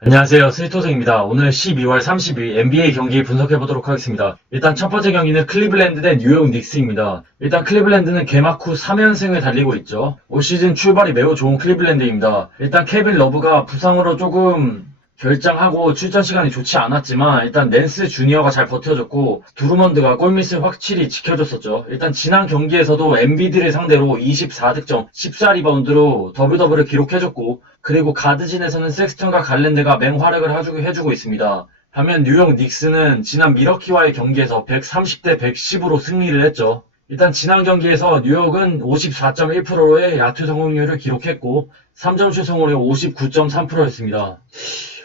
안녕하세요. 스리토생입니다. 오늘 12월 30일 NBA 경기 분석해보도록 하겠습니다. 일단 첫 번째 경기는 클리블랜드 대 뉴욕 닉스입니다. 일단 클리블랜드는 개막 후 3연승을 달리고 있죠. 올 시즌 출발이 매우 좋은 클리블랜드입니다. 일단 케빈 러브가 부상으로 조금 결장하고 출전 시간이 좋지 않았지만 일단 낸스 주니어가 잘 버텨줬고 두루먼드가 골밑을 확실히 지켜줬었죠. 일단 지난 경기에서도 엔비디를 상대로 24득점 14리바운드로 더블더블을 기록해줬고 그리고 가드진에서는 섹스턴과 갈랜드가 맹활약을 해주고 있습니다. 반면 뉴욕 닉스는 지난 미러키와의 경기에서 130대 110으로 승리를 했죠. 일단 지난 경기에서 뉴욕은 54.1%의 야투 성공률을 기록했고 3점슛 성공률이 59.3%였습니다.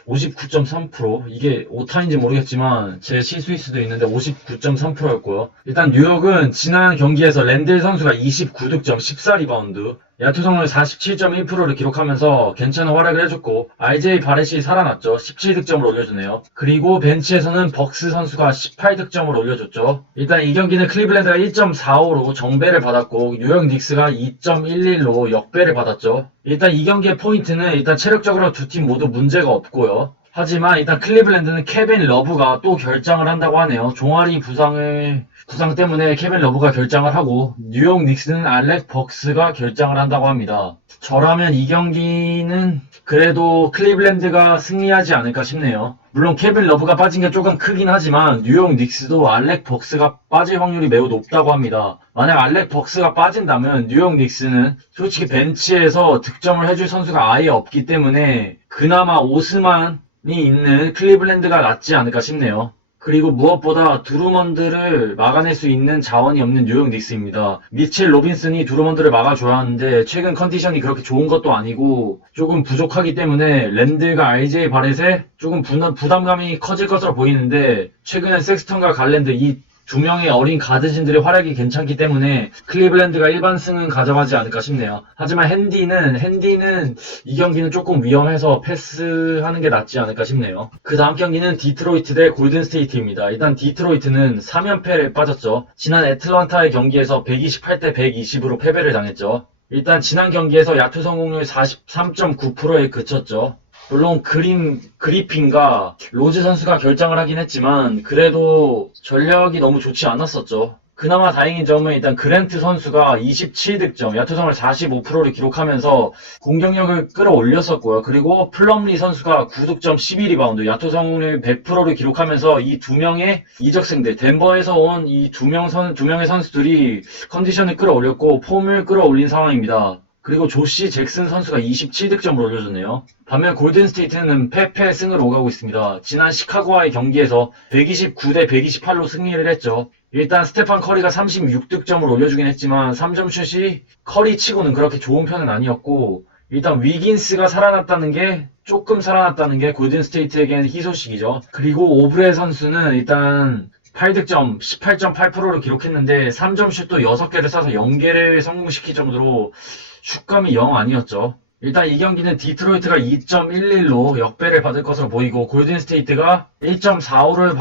59.3%? 이게 오타인지 모르겠지만 제 실수일 수도 있는데 59.3%였고요. 일단 뉴욕은 지난 경기에서 랜들 선수가 29득점 14리바운드 야투 성공률 47.1%를 기록하면서 괜찮은 활약을 해줬고 RJ 바렛이 살아났죠. 17득점을 올려주네요. 그리고 벤치에서는 벅스 선수가 18득점을 올려줬죠. 일단 이 경기는 클리블랜드가 1.45로 정배를 받았고 뉴욕 닉스가 2.11로 역배를 받았죠. 일단 이 경기의 포인트는 일단 체력적으로 두 팀 모두 문제가 없고요. 하지만 일단 클리블랜드는 케빈 러브가 또 결장을 한다고 하네요. 종아리 부상 때문에 케빈 러브가 결장을 하고 뉴욕 닉스는 알렉 벅스가 결장을 한다고 합니다. 저라면 이 경기는 그래도 클리블랜드가 승리하지 않을까 싶네요. 물론 케빈 러브가 빠진 게 조금 크긴 하지만 뉴욕 닉스도 알렉 벅스가 빠질 확률이 매우 높다고 합니다. 만약 알렉 벅스가 빠진다면 뉴욕 닉스는 솔직히 벤치에서 득점을 해줄 선수가 아예 없기 때문에 그나마 오스만이 있는 클리블랜드가 낫지 않을까 싶네요. 그리고 무엇보다 두루먼드를 막아낼 수 있는 자원이 없는 뉴욕 닉스입니다. 미첼 로빈슨이 두루먼드를 막아줘야 하는데 최근 컨디션이 그렇게 좋은 것도 아니고 조금 부족하기 때문에 랜들과 RJ 바렛에 조금 부담감이 커질 것으로 보이는데 최근에 섹스턴과 갈랜드 이 두 명의 어린 가드진들의 활약이 괜찮기 때문에 클리블랜드가 일반승은 가져가지 않을까 싶네요. 하지만 핸디는 이 경기는 조금 위험해서 패스하는 게 낫지 않을까 싶네요. 그 다음 경기는 디트로이트 대 골든스테이트입니다. 일단 디트로이트는 3연패를 빠졌죠. 지난 애틀란타의 경기에서 128대 120으로 패배를 당했죠. 일단 지난 경기에서 야투 성공률 43.9%에 그쳤죠. 물론 그리핀과 로즈 선수가 결장을 하긴 했지만 그래도 전력이 너무 좋지 않았었죠. 그나마 다행인 점은 일단 그랜트 선수가 27득점, 야투성을 45%를 기록하면서 공격력을 끌어올렸었고요. 그리고 플럼리 선수가 9득점 12리바운드, 야투 성공률 100%를 기록하면서 이 두 명의 이적생들, 덴버에서 온 이 두 명의 선수들이 컨디션을 끌어올렸고 폼을 끌어올린 상황입니다. 그리고 조시 잭슨 선수가 27득점을 올려줬네요. 반면 골든스테이트는 패패승을 오가고 있습니다. 지난 시카고와의 경기에서 129대 128로 승리를 했죠. 일단 스테판 커리가 36득점을 올려주긴 했지만 3점슛이 커리 치고는 그렇게 좋은 편은 아니었고 일단 위긴스가 조금 살아났다는 게 골든스테이트에게는 희소식이죠. 그리고 오브레 선수는 일단 8득점 18.8%를 기록했는데 3점슛도 6개를 쏴서 0개를 성공시킬 정도로 슛감이 영 아니었죠. 일단 이 경기는 디트로이트가 2.11로 역배를 받을 것으로 보이고 골든스테이트가 1.45를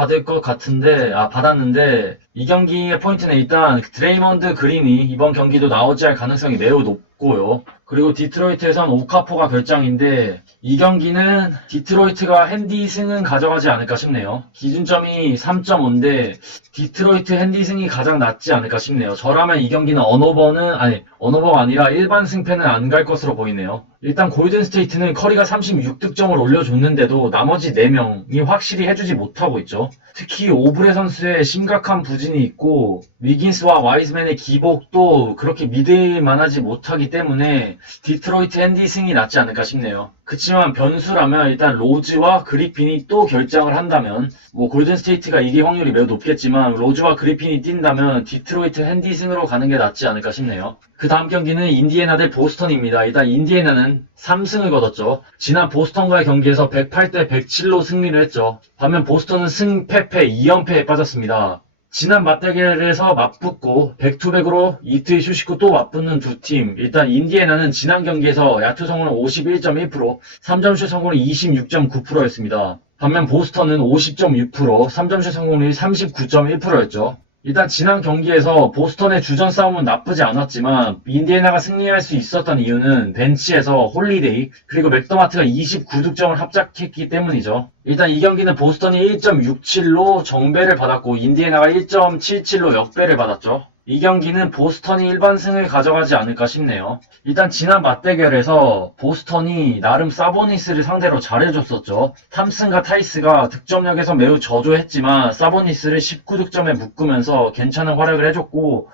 받았는데 이 경기의 포인트는 일단 드레이먼드 그린이 이번 경기도 나오지 할 가능성이 매우 높고요. 그리고 디트로이트에선 오카포가 결장인데 이 경기는 디트로이트가 핸디승은 가져가지 않을까 싶네요. 기준점이 3.5인데 디트로이트 핸디승이 가장 낫지 않을까 싶네요. 저라면 이 경기는 언오버가 아니라 일반 승패는 안 갈 것으로 보이네요. 일단 골든스테이트는 커리가 36득점을 올려줬는데도 나머지 4명이 확실히 해주지 못하고 있죠. 특히 오브레 선수의 심각한 부진이 있고 위긴스와 와이즈맨의 기복도 그렇게 믿을만하지 못하기 때문에 디트로이트 핸디승이 낫지 않을까 싶네요. 그치만 변수라면 일단 로즈와 그리핀이 또 결장을 한다면 골든스테이트가 이길 확률이 매우 높겠지만 로즈와 그리핀이 뛴다면 디트로이트 핸디승으로 가는 게 낫지 않을까 싶네요. 그 다음 경기는 인디애나 대 보스턴입니다. 일단 인디애나는 3승을 거뒀죠. 지난 보스턴과의 경기에서 108대 107로 승리를 했죠. 반면 보스턴은 승패패 2연패에 빠졌습니다. 지난 맞대결에서 맞붙고 백투백으로 이틀 쉬시고 또 맞붙는 두 팀. 일단 인디애나는 지난 경기에서 야투 성공률 51.1%, 3점슛 성공률 26.9%였습니다. 반면 보스턴은 50.6%, 3점슛 성공률이 39.1%였죠. 일단 지난 경기에서 보스턴의 주전 싸움은 나쁘지 않았지만 인디애나가 승리할 수 있었던 이유는 벤치에서 홀리데이 그리고 맥더마트가 29득점을 합작했기 때문이죠. 일단 이 경기는 보스턴이 1.67로 정배를 받았고 인디애나가 1.77로 역배를 받았죠. 이 경기는 보스턴이 일반승을 가져가지 않을까 싶네요. 일단 지난 맞대결에서 보스턴이 나름 사보니스를 상대로 잘해줬었죠. 탐슨과 타이스가 득점력에서 매우 저조했지만 사보니스를 19득점에 묶으면서 괜찮은 활약을 해줬고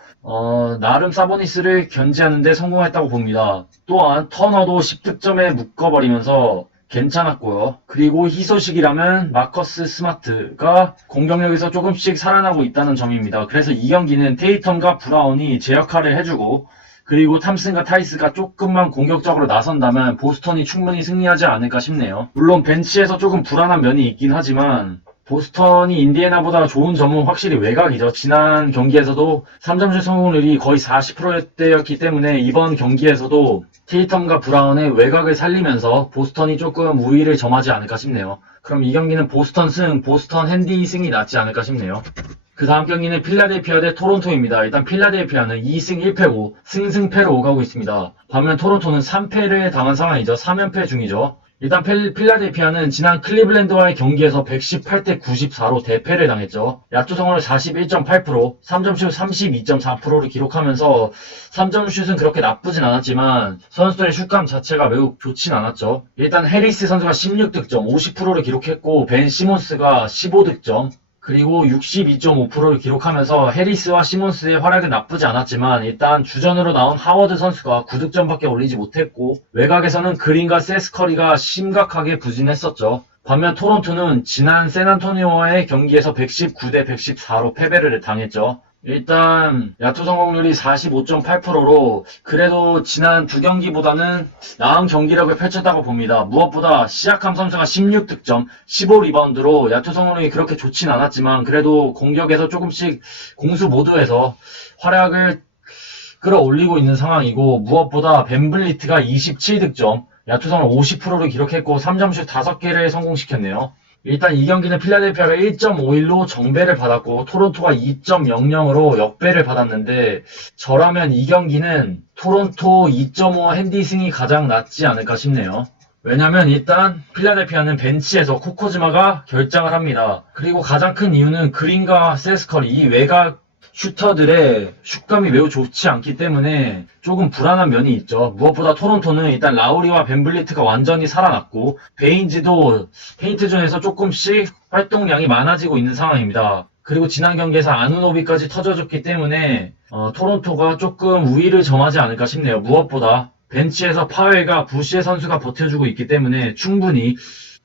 나름 사보니스를 견제하는 데 성공했다고 봅니다. 또한 터너도 10득점에 묶어버리면서 괜찮았고요. 그리고 희소식이라면 마커스 스마트가 공격력에서 조금씩 살아나고 있다는 점입니다. 그래서 이 경기는 테이텀과 브라운이 제 역할을 해주고 그리고 탐슨과 타이스가 조금만 공격적으로 나선다면 보스턴이 충분히 승리하지 않을까 싶네요. 물론 벤치에서 조금 불안한 면이 있긴 하지만 보스턴이 인디애나보다 좋은 점은 확실히 외곽이죠. 지난 경기에서도 3점슛 성공률이 거의 40%대였기 때문에 이번 경기에서도 테이텀과 브라운의 외곽을 살리면서 보스턴이 조금 우위를 점하지 않을까 싶네요. 그럼 이 경기는 보스턴 승, 보스턴 핸디 승이 낫지 않을까 싶네요. 그 다음 경기는 필라델피아 대 토론토입니다. 일단 필라델피아는 2승 1패고 승승패로 오가고 있습니다. 반면 토론토는 3패를 당한 상황이죠. 3연패 중이죠. 일단 필라델피아는 지난 클리블랜드와의 경기에서 118대 94로 대패를 당했죠. 야투 성공률 41.8%, 3점슛 32.4%를 기록하면서 3점슛은 그렇게 나쁘진 않았지만 선수들의 슛감 자체가 매우 좋진 않았죠. 일단 해리스 선수가 16득점, 50%를 기록했고 벤 시몬스가 15득점, 그리고 62.5%를 기록하면서 해리스와 시몬스의 활약은 나쁘지 않았지만 일단 주전으로 나온 하워드 선수가 9득점밖에 올리지 못했고 외곽에서는 그린과 세스커리가 심각하게 부진했었죠. 반면 토론토는 지난 샌안토니오와의 경기에서 119대 114로 패배를 당했죠. 일단 야투 성공률이 45.8%로 그래도 지난 두 경기보다는 나은 경기력을 펼쳤다고 봅니다. 무엇보다 시아캄 선수가 16득점, 15리바운드로 야투 성공률이 그렇게 좋진 않았지만 그래도 공격에서 조금씩 공수 모두에서 활약을 끌어올리고 있는 상황이고 무엇보다 벤블리트가 27득점, 야투 성공률 50%를 기록했고 3점슛 5개를 성공시켰네요. 일단 이 경기는 필라델피아가 1.51로 정배를 받았고 토론토가 2.00으로 역배를 받았는데 저라면 이 경기는 토론토 2.5 핸디 승이 가장 낫지 않을까 싶네요. 왜냐면 일단 필라델피아는 벤치에서 코코즈마가 결장을 합니다. 그리고 가장 큰 이유는 그린과 세스커리 이 외곽 슈터들의 슛감이 매우 좋지 않기 때문에 조금 불안한 면이 있죠. 무엇보다 토론토는 일단 라우리와 벤블리트가 완전히 살아났고 베인즈도 페인트존에서 조금씩 활동량이 많아지고 있는 상황입니다. 그리고 지난 경기에서 아누노비까지 터져줬기 때문에 토론토가 조금 우위를 점하지 않을까 싶네요. 무엇보다 벤치에서 파웰과 부시에 선수가 버텨주고 있기 때문에 충분히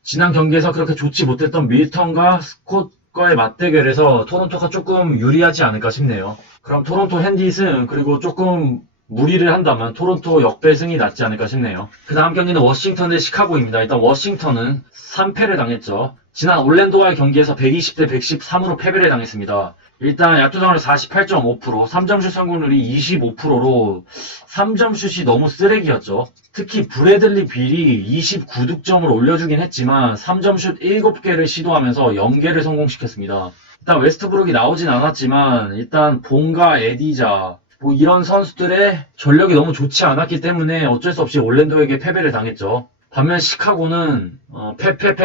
지난 경기에서 그렇게 좋지 못했던 밀턴과 스콧 과의 맞대결에서 토론토가 조금 유리하지 않을까 싶네요. 그럼 토론토 핸디승 그리고 조금 무리를 한다면 토론토 역배승이 낫지 않을까 싶네요. 그 다음 경기는 워싱턴 대 시카고입니다. 일단 워싱턴은 3패를 당했죠. 지난 올랜도와의 경기에서 120대 113으로 패배를 당했습니다. 일단 야투성률 48.5%, 3점슛 성공률이 25%로 3점슛이 너무 쓰레기였죠. 특히 브래들리 빌이 29득점을 올려주긴 했지만 3점슛 7개를 시도하면서 0개를 성공시켰습니다. 일단 웨스트브룩이 나오진 않았지만 일단 본과 에디자 뭐 이런 선수들의 전력이 너무 좋지 않았기 때문에 어쩔 수 없이 올랜도에게 패배를 당했죠. 반면 시카고는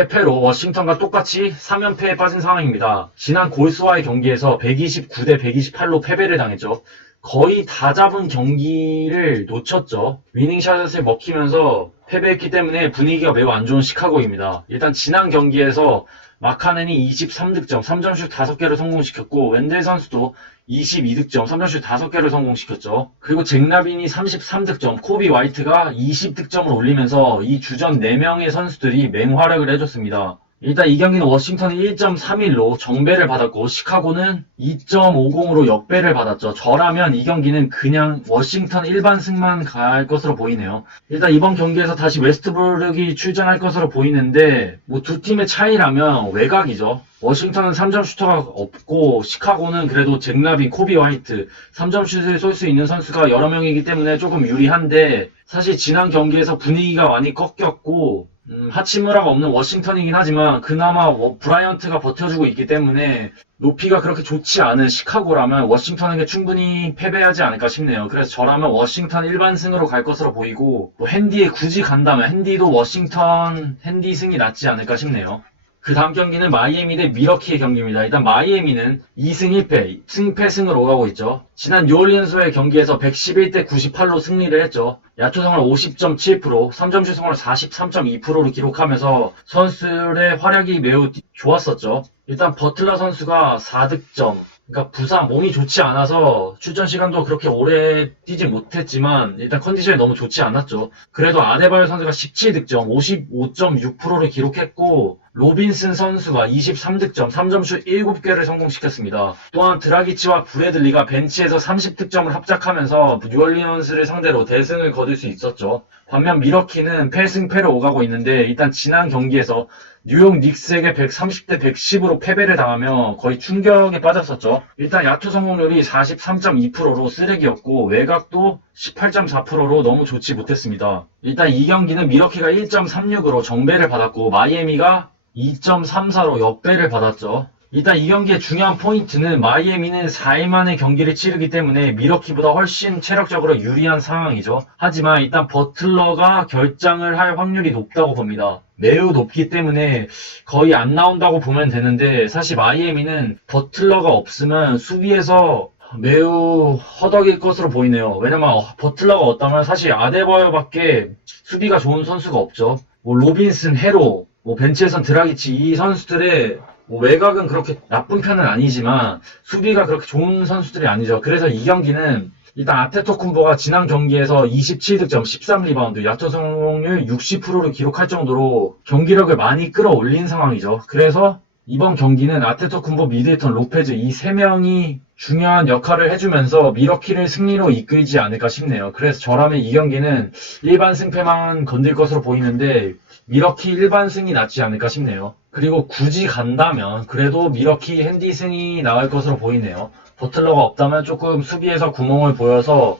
패로 워싱턴과 똑같이 3연패에 빠진 상황입니다. 지난 골스와의 경기에서 129대 128로 패배를 당했죠. 거의 다 잡은 경기를 놓쳤죠. 위닝샷을 먹히면서 패배했기 때문에 분위기가 매우 안 좋은 시카고입니다. 일단 지난 경기에서 마카넨이 23득점, 3점슛 5개를 성공시켰고 웬델 선수도 22득점, 3점슛 5개를 성공시켰죠. 그리고 잭라빈이 33득점, 코비 화이트가 20득점을 올리면서 이 주전 4명의 선수들이 맹활약을 해줬습니다. 일단 이 경기는 워싱턴이 1.31로 정배를 받았고 시카고는 2.50으로 역배를 받았죠. 저라면 이 경기는 그냥 워싱턴 일반 승만 갈 것으로 보이네요. 일단 이번 경기에서 다시 웨스트브룩이 출전할 것으로 보이는데 뭐 두 팀의 차이라면 외곽이죠. 워싱턴은 3점 슈터가 없고 시카고는 그래도 잭라빈, 코비 화이트 3점 슛을 쏠 수 있는 선수가 여러 명이기 때문에 조금 유리한데 사실 지난 경기에서 분위기가 많이 꺾였고 하치무라가 없는 워싱턴이긴 하지만 그나마 브라이언트가 버텨주고 있기 때문에 높이가 그렇게 좋지 않은 시카고라면 워싱턴에게 충분히 패배하지 않을까 싶네요. 그래서 저라면 워싱턴 일반승으로 갈 것으로 보이고 뭐 핸디에 굳이 간다면 핸디도 워싱턴 핸디 승이 낫지 않을까 싶네요. 그 다음 경기는 마이애미 대 미러키의 경기입니다. 일단 마이애미는 2승 1패, 승패승으로 오가고 있죠. 지난 뉴올리언스와의 경기에서 111대 98로 승리를 했죠. 야투 성을 50.7%, 3점슛 성을 43.2%로 기록하면서 선수들의 활약이 매우 좋았었죠. 일단 버틀러 선수가 4득점, 그러니까 부상 몸이 좋지 않아서 출전 시간도 그렇게 오래 뛰지 못했지만 일단 컨디션이 너무 좋지 않았죠. 그래도 아데바요 선수가 17득점, 55.6%를 기록했고 로빈슨 선수가 23득점, 3점슛 7개를 성공시켰습니다. 또한 드라기치와 브래들리가 벤치에서 30득점을 합작하면서 뉴올리언스를 상대로 대승을 거둘 수 있었죠. 반면 미러키는 패승패로 오가고 있는데 일단 지난 경기에서 뉴욕 닉스에게 130대 110으로 패배를 당하며 거의 충격에 빠졌었죠. 일단 야투 성공률이 43.2%로 쓰레기였고 외곽도 18.4%로 너무 좋지 못했습니다. 일단 이 경기는 미러키가 1.36으로 정배를 받았고 마이애미가 2.34로 역배를 받았죠. 일단 이 경기의 중요한 포인트는 마이애미는 4일 만에 경기를 치르기 때문에 미러키보다 훨씬 체력적으로 유리한 상황이죠. 하지만 일단 버틀러가 결장을 할 확률이 높다고 봅니다. 매우 높기 때문에 거의 안 나온다고 보면 되는데 사실 마이애미는 버틀러가 없으면 수비에서 매우 허덕일 것으로 보이네요. 왜냐면 버틀러가 없다면 사실 아데바요밖에 수비가 좋은 선수가 없죠. 뭐 로빈슨, 헤로, 뭐 벤치에선 드라기치 이 선수들의 외곽은 그렇게 나쁜 편은 아니지만 수비가 그렇게 좋은 선수들이 아니죠. 그래서 이 경기는 일단 아테토쿤보가 지난 경기에서 27득점, 13리바운드, 야투 성공률 60%를 기록할 정도로 경기력을 많이 끌어올린 상황이죠. 그래서 이번 경기는 아테토쿤보, 미들턴, 로페즈 이 3명이 중요한 역할을 해주면서 미러키를 승리로 이끌지 않을까 싶네요. 그래서 저라면 이 경기는 일반 승패만 건들 것으로 보이는데 미러키 일반 승이 낫지 않을까 싶네요. 그리고 굳이 간다면 그래도 미러키 핸디 승이 나을 것으로 보이네요. 버틀러가 없다면 조금 수비에서 구멍을 보여서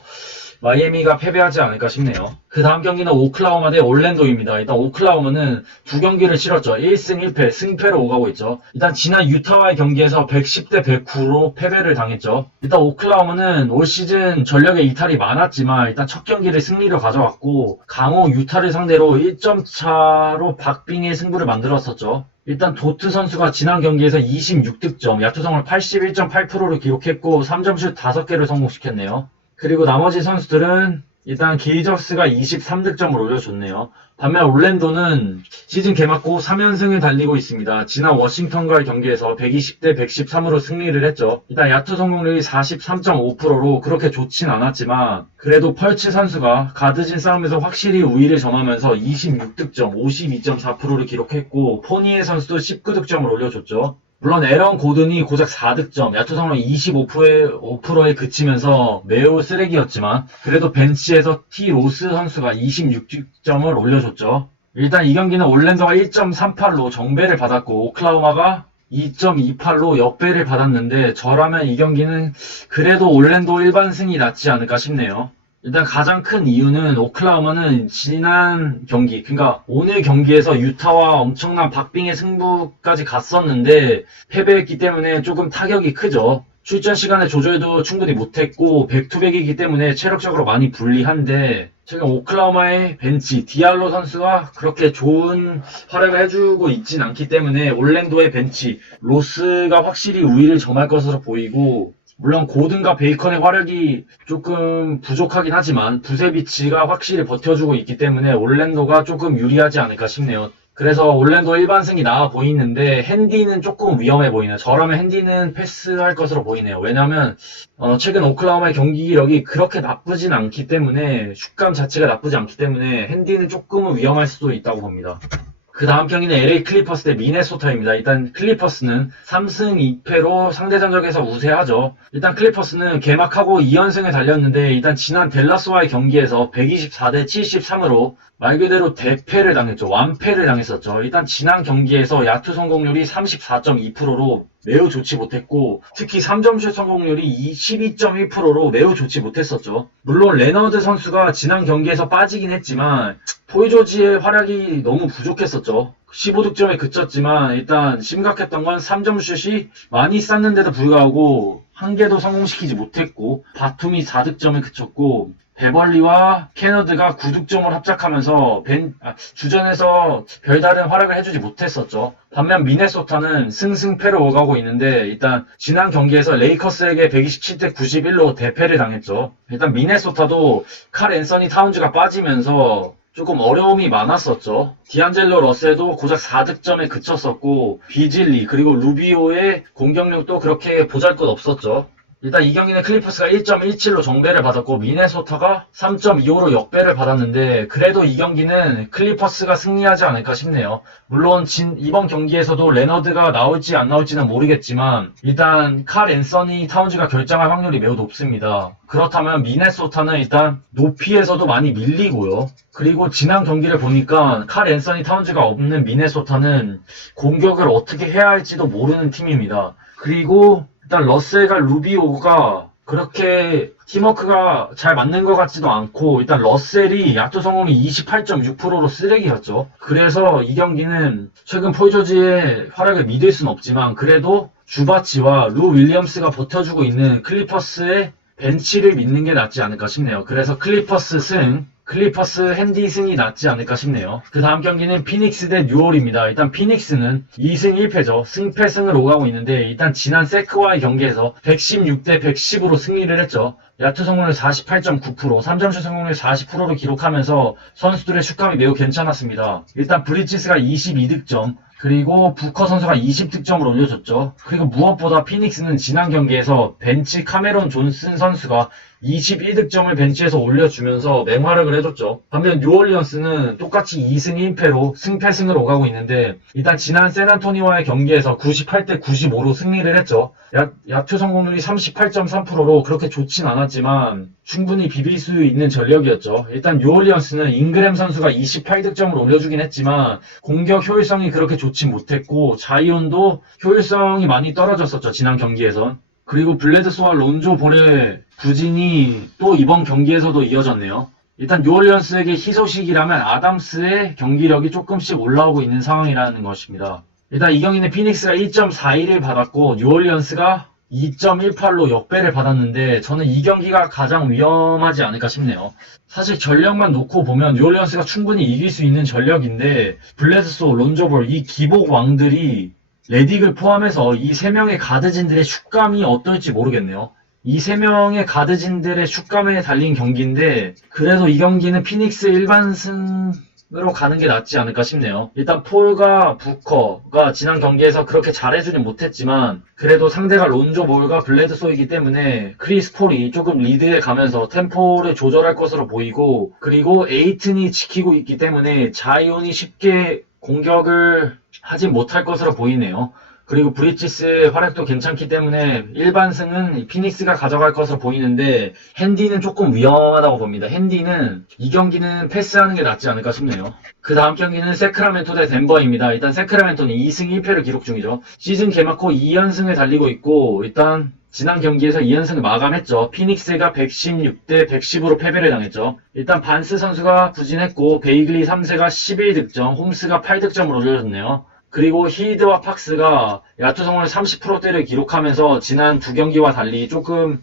마이애미가 패배하지 않을까 싶네요. 그 다음 경기는 오클라호마 대 올랜도입니다. 일단 오클라호마는 두 경기를 치렀죠. 1승 1패, 승패로 오가고 있죠. 일단 지난 유타와의 경기에서 110대 109로 패배를 당했죠. 일단 오클라호마는 올 시즌 전력에 이탈이 많았지만 일단 첫 경기를 승리로 가져왔고 강호 유타를 상대로 1점 차로 박빙의 승부를 만들었었죠. 일단 도트 선수가 지난 경기에서 26득점, 야투성을 81.8%를 기록했고 3점슛 5개를 성공시켰네요. 그리고 나머지 선수들은 일단 게이저스가 23득점을 올려줬네요. 반면 올랜도는 시즌 개막 후 3연승을 달리고 있습니다. 지난 워싱턴과의 경기에서 120대 113으로 승리를 했죠. 일단 야투 성공률이 43.5%로 그렇게 좋진 않았지만 그래도 펄츠 선수가 가드진 싸움에서 확실히 우위를 점하면서 26득점, 52.4%를 기록했고 포니에 선수도 19득점을 올려줬죠. 물론 에런 고든이 고작 4득점, 야투 성공률 25%에 그치면서 매우 쓰레기였지만 그래도 벤치에서 T 로스 선수가 26득점을 올려줬죠. 일단 이 경기는 올랜도가 1.38로 정배를 받았고 오클라호마가 2.28로 역배를 받았는데 저라면 이 경기는 그래도 올랜도 일반승이 낫지 않을까 싶네요. 일단 가장 큰 이유는 오클라호마는 지난 경기, 그러니까 오늘 경기에서 유타와 엄청난 박빙의 승부까지 갔었는데 패배했기 때문에 조금 타격이 크죠. 출전 시간의 조절도 충분히 못했고 백투백이기 때문에 체력적으로 많이 불리한데 최근 오클라호마의 벤치 디알로 선수가 그렇게 좋은 활약을 해주고 있진 않기 때문에 올랜도의 벤치 로스가 확실히 우위를 점할 것으로 보이고 물론 고든과 베이컨의 활약이 조금 부족하긴 하지만 부세비치가 확실히 버텨주고 있기 때문에 올랜도가 조금 유리하지 않을까 싶네요. 그래서 올랜도 일반승이 나아 보이는데 핸디는 조금 위험해 보이네요. 저라면 핸디는 패스할 것으로 보이네요. 왜냐하면 최근 오클라호마의 경기력이 그렇게 나쁘진 않기 때문에 슛감 자체가 나쁘지 않기 때문에 핸디는 조금은 위험할 수도 있다고 봅니다. 그 다음 경기는 LA 클리퍼스 대 미네소타입니다. 일단 클리퍼스는 3승 2패로 상대 전적에서 우세하죠. 일단 클리퍼스는 개막하고 2연승을 달렸는데 일단 지난 댈러스와의 경기에서 124대 73으로 말 그대로 대패를 당했죠. 완패를 당했었죠. 일단 지난 경기에서 야투 성공률이 34.2%로 매우 좋지 못했고 특히 3점슛 성공률이 12.1%로 매우 좋지 못했었죠. 물론 레너드 선수가 지난 경기에서 빠지긴 했지만 포이 조지의 활약이 너무 부족했었죠. 15득점에 그쳤지만 일단 심각했던 건 3점슛이 많이 쌌는데도 불구하고 한 개도 성공시키지 못했고 바툼이 4득점에 그쳤고 베벌리와 케너드가 9득점을 합작하면서 주전에서 별다른 활약을 해주지 못했었죠. 반면 미네소타는 승승패를 오가고 있는데 일단 지난 경기에서 레이커스에게 127대 91로 대패를 당했죠. 일단 미네소타도 칼 앤서니 타운즈가 빠지면서 조금 어려움이 많았었죠. 디안젤로 러셀도 고작 4득점에 그쳤었고 비질리 그리고 루비오의 공격력도 그렇게 보잘것없었죠. 일단 이 경기는 클리퍼스가 1.17로 정배를 받았고 미네소타가 3.25로 역배를 받았는데 그래도 이 경기는 클리퍼스가 승리하지 않을까 싶네요. 물론 이번 경기에서도 레너드가 나올지 안 나올지는 모르겠지만 일단 칼 앤서니 타운즈가 결정할 확률이 매우 높습니다. 그렇다면 미네소타는 일단 높이에서도 많이 밀리고요. 그리고 지난 경기를 보니까 칼 앤서니 타운즈가 없는 미네소타는 공격을 어떻게 해야 할지도 모르는 팀입니다. 그리고 일단 러셀과 루비오가 그렇게 팀워크가 잘 맞는 것 같지도 않고 일단 러셀이 야투 성공이 28.6%로 쓰레기였죠. 그래서 이 경기는 최근 폴 조지의 활약을 믿을 순 없지만 그래도 주바치와 루 윌리엄스가 버텨주고 있는 클리퍼스의 벤치를 믿는 게 낫지 않을까 싶네요. 그래서 클리퍼스 핸디 승이 낫지 않을까 싶네요. 그 다음 경기는 피닉스 대 뉴올입니다. 일단 피닉스는 2승 1패죠. 승패승을 오가고 있는데 일단 지난 세크와의 경기에서 116대 110으로 승리를 했죠. 야투 성공률 48.9%, 3점슛 성공률 40%를 기록하면서 선수들의 슛감이 매우 괜찮았습니다. 일단 브리지스가 22득점, 그리고 부커 선수가 20득점을 올려줬죠. 그리고 무엇보다 피닉스는 지난 경기에서 벤치 카메론 존슨 선수가 21득점을 벤치에서 올려주면서 맹활약을 해줬죠. 반면 뉴올리언스는 똑같이 2승 1패로 승패승을 오가고 있는데 일단 지난 샌안토니와의 경기에서 98대 95로 승리를 했죠. 야투 성공률이 38.3%로 그렇게 좋진 않았지만 충분히 비빌 수 있는 전력이었죠. 일단 뉴올리언스는 잉그램 선수가 28득점을 올려주긴 했지만 공격 효율성이 그렇게 좋지 못했고 자이온도 효율성이 많이 떨어졌었죠. 지난 경기에선. 그리고 블레드소와 론조 볼의 부진이 또 이번 경기에서도 이어졌네요. 일단 뉴올리언스에게 희소식이라면 아담스의 경기력이 조금씩 올라오고 있는 상황이라는 것입니다. 일단 이 경기는 피닉스가 1.41을 받았고 뉴올리언스가 2.18로 역배를 받았는데 저는 이 경기가 가장 위험하지 않을까 싶네요. 사실 전력만 놓고 보면 뉴올리언스가 충분히 이길 수 있는 전력인데 블레드소, 론조볼 이 기복 왕들이 레딕을 포함해서 이 3명의 가드진들의 슛감이 어떨지 모르겠네요. 이 3명의 가드진들의 슛감에 달린 경기인데 그래도 이 경기는 피닉스 일반승으로 가는 게 낫지 않을까 싶네요. 일단 폴과 부커가 지난 경기에서 그렇게 잘해주진 못했지만 그래도 상대가 론조 볼과 블레드소이기 때문에 크리스 폴이 조금 리드에 가면서 템포를 조절할 것으로 보이고 그리고 에이튼이 지키고 있기 때문에 자이온이 쉽게 공격을 하지 못할 것으로 보이네요. 그리고 브리지스의 활약도 괜찮기 때문에 일반승은 피닉스가 가져갈 것으로 보이는데 핸디는 조금 위험하다고 봅니다. 핸디는 이 경기는 패스하는 게 낫지 않을까 싶네요. 그 다음 경기는 세크라멘토 대 덴버입니다. 일단 세크라멘토는 2승 1패를 기록 중이죠. 시즌 개막 후 2연승을 달리고 있고 일단 지난 경기에서 2연승을 마감했죠. 피닉스가 116대 110으로 패배를 당했죠. 일단 반스 선수가 부진했고 베이글리 3세가 11득점, 홈스가 8득점을 올려줬네요. 그리고 히드와 팍스가 야투 성공률 30%대를 기록하면서 지난 두 경기와 달리 조금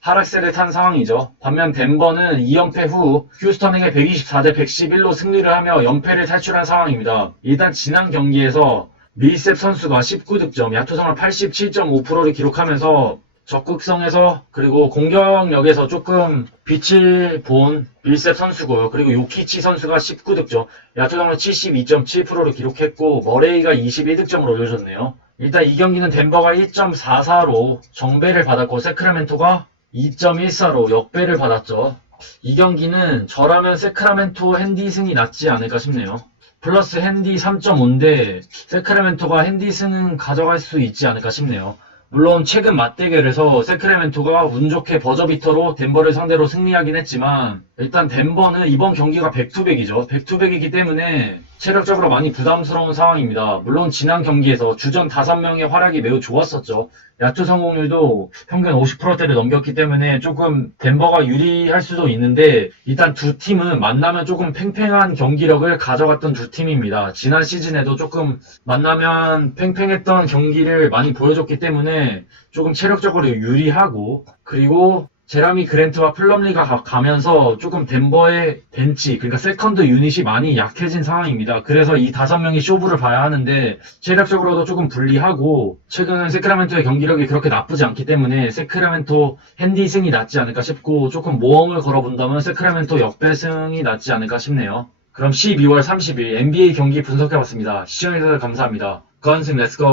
하락세를 탄 상황이죠. 반면 덴버는 2연패 후 휴스턴에게 124대 111로 승리를 하며 연패를 탈출한 상황입니다. 일단 지난 경기에서 밀셉 선수가 19득점, 야투 성공률 87.5%를 기록하면서 적극성에서 그리고 공격력에서 조금 빛을 본 밀셉 선수고요. 그리고 요키치 선수가 19득점, 야투 성공률 72.7%를 기록했고 머레이가 21득점을 올려줬네요. 일단 이 경기는 덴버가 1.44로 정배를 받았고 세크라멘토가 2.14로 역배를 받았죠. 이 경기는 저라면 세크라멘토 핸디승이 낫지 않을까 싶네요. 플러스 핸디 3.5인데 세크라멘토가 핸디승은 가져갈 수 있지 않을까 싶네요. 물론 최근 맞대결에서 세크라멘토가 운 좋게 버저비터로 덴버를 상대로 승리하긴 했지만 일단 덴버는 이번 경기가 백투백이죠. 백투백이기 때문에 체력적으로 많이 부담스러운 상황입니다. 물론 지난 경기에서 주전 5명의 활약이 매우 좋았었죠. 야투 성공률도 평균 50%대를 넘겼기 때문에 조금 덴버가 유리할 수도 있는데 일단 두 팀은 만나면 조금 팽팽한 경기력을 가져갔던 두 팀입니다. 지난 시즌에도 조금 만나면 팽팽했던 경기를 많이 보여줬기 때문에 조금 체력적으로 유리하고, 그리고 제라미 그랜트와 플럼리가 가면서 조금 덴버의 벤치, 그러니까 세컨드 유닛이 많이 약해진 상황입니다. 그래서 이 5명이 쇼부를 봐야 하는데 체력적으로도 조금 불리하고, 최근 세크라멘토의 경기력이 그렇게 나쁘지 않기 때문에 세크라멘토 핸디승이 낫지 않을까 싶고, 조금 모험을 걸어본다면 세크라멘토 역배승이 낫지 않을까 싶네요. 그럼 12월 30일 NBA 경기 분석해봤습니다. 시청해주셔서 감사합니다. 건승 렛츠고!